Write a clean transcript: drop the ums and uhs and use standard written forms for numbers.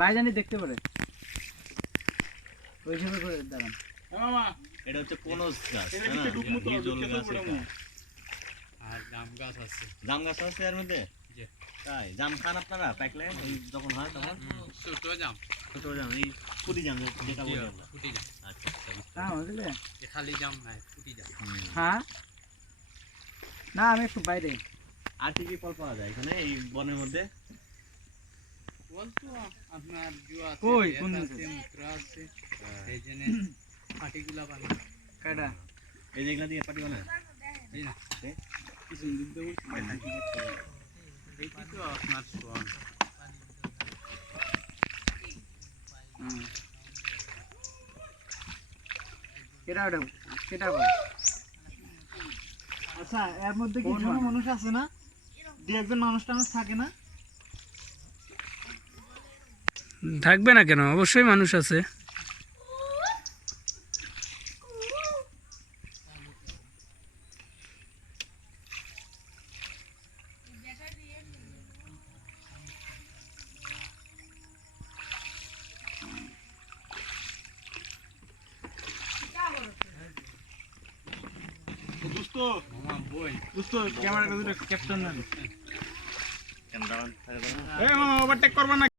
ভাইজানি দেখতে পারে ওই হিসেবে করে দাঁড়ান। মামা এটা হচ্ছে কোনস গাছ, এটা হ্যাঁ, নিচে ডুবমু তো, হিজল ঢুকে গাছ যাবো এটা। না। আর জাম গাছ আছে। জাম গাছ আছে এর মধ্যে? জি। তাই জাম খান আপনারা পাকলে ওই যখন হয় তখন? ছোট জাম। ছোট জাম, এই ফুটি জাম যেটা বলি আমরা। ফুটি জাম। আচ্ছা আচ্ছা, বুঝতে হ্যাঁ বুঝলে? এ খালি জাম নাই, ফুটি জাম। পারছি। হ্যাঁ না আমি একটু বাইরে। আর কি কি ফল পাওয়া যায় এখানে এই বনের মধ্যে? বল তো আপনার জুয়া আছে, কই, বেত কোন আছে, দিকে? মুকরা আছে, এই জেনে ফাটিগুলা বানি। কাটা এই যেগুলা দিয়ে পাটি বানায়? এই না, কিছু দুধ দেবো এইটি তো আপনার সোয়ান। কেটা ওটা কেটা বল। আচ্ছা এর মধ্যে কি কোনো মানুষ আছে না? দু একজন মানুষ টানুষ থাকে না? থাকবে না কেন, অবশ্যই মানুষ আছে। দোস্ত মামা বই। দোস্ত ক্যামেরাটা দুটো ক্যাপচার নেন। ক্যামেরাম্যান থাকে না? এই মামা ওভারটেক করবা না।